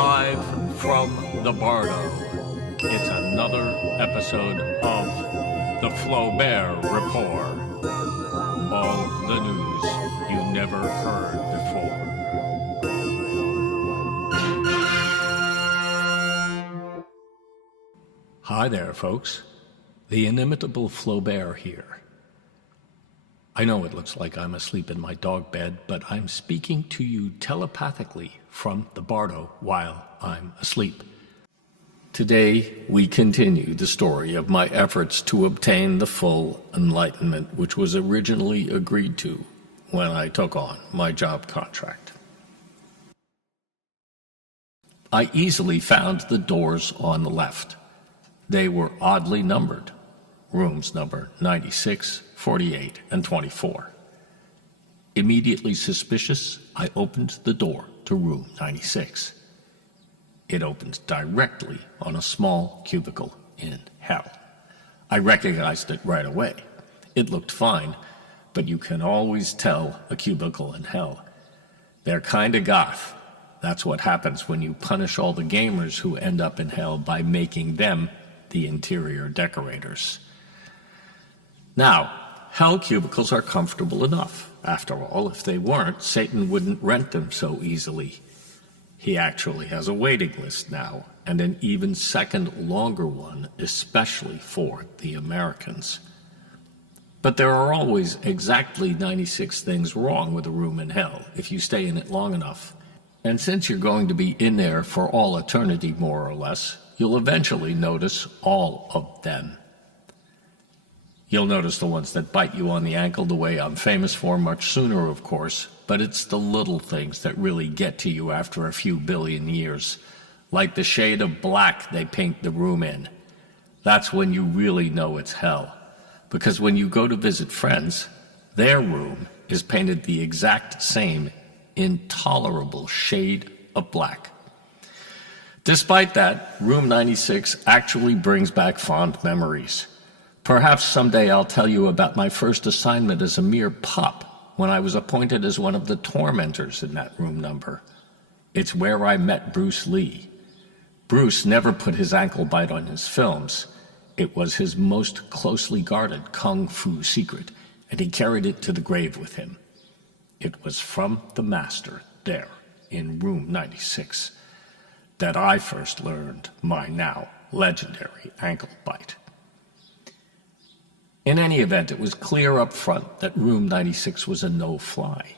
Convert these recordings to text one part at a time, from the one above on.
Live from the Bardo, it's another episode of the Flaubert Report. All the news you never heard before. Hi there, folks. The inimitable Flaubert here. I know it looks like I'm asleep in my dog bed, but I'm speaking to you telepathically from the Bardo while I'm asleep. Today, we continue the story of my efforts to obtain the full enlightenment which was originally agreed to when I took on my job contract. I easily found the doors on the left. They were oddly numbered. Rooms number 96, 48, and 24. Immediately suspicious, I opened the door to room 96. It opened directly on a small cubicle in hell. I recognized it right away. It looked fine, but you can always tell a cubicle in hell. They're kinda goth. That's what happens when you punish all the gamers who end up in hell by making them the interior decorators. Now, hell cubicles are comfortable enough. After all, if they weren't, Satan wouldn't rent them so easily. He actually has a waiting list now, and an even second longer one, especially for the Americans. But there are always exactly 96 things wrong with a room in hell if you stay in it long enough. And since you're going to be in there for all eternity, more or less, you'll eventually notice all of them. You'll notice the ones that bite you on the ankle the way I'm famous for much sooner, of course, but it's the little things that really get to you after a few billion years, like the shade of black they paint the room in. That's when you really know it's hell, because when you go to visit friends, their room is painted the exact same intolerable shade of black. Despite that, room 96 actually brings back fond memories. Perhaps someday I'll tell you about my first assignment as a mere pup when I was appointed as one of the tormentors in that room number. It's where I met Bruce Lee. Bruce never put his ankle bite on his films. It was his most closely guarded kung fu secret, and he carried it to the grave with him. It was from the master there in room 96 that I first learned my now legendary ankle bite. In any event, it was clear up front that room 96 was a no-fly.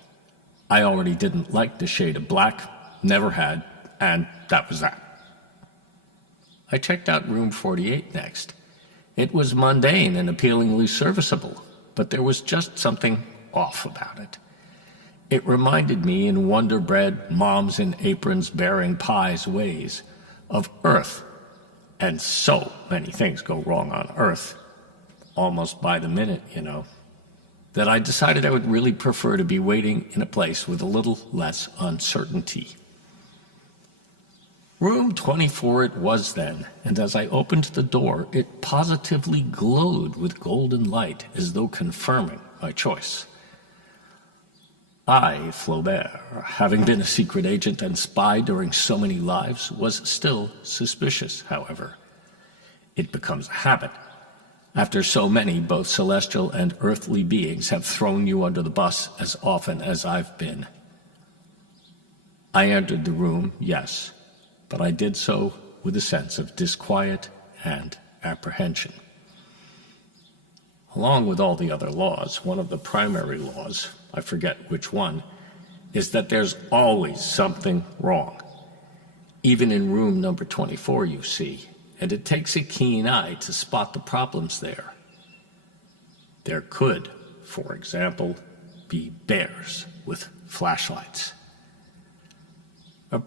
I already didn't like the shade of black, never had, and that was that. I checked out room 48 next. It was mundane and appealingly serviceable, but there was just something off about it. It reminded me in wonder-bred, moms in aprons bearing pies ways of Earth. And so many things go wrong on Earth, almost by the minute, that I decided I would really prefer to be waiting in a place with a little less uncertainty. Room 24 it was then, and as I opened the door, it positively glowed with golden light as though confirming my choice. I, Flaubert, having been a secret agent and spy during so many lives, was still suspicious, however. It becomes a habit. After so many, both celestial and earthly beings have thrown you under the bus as often as I've been. I entered the room, yes, but I did so with a sense of disquiet and apprehension. Along with all the other laws, one of the primary laws, I forget which one, is that there's always something wrong. Even in room number 24, you see, and it takes a keen eye to spot the problems there. There could, for example, be bears with flashlights. A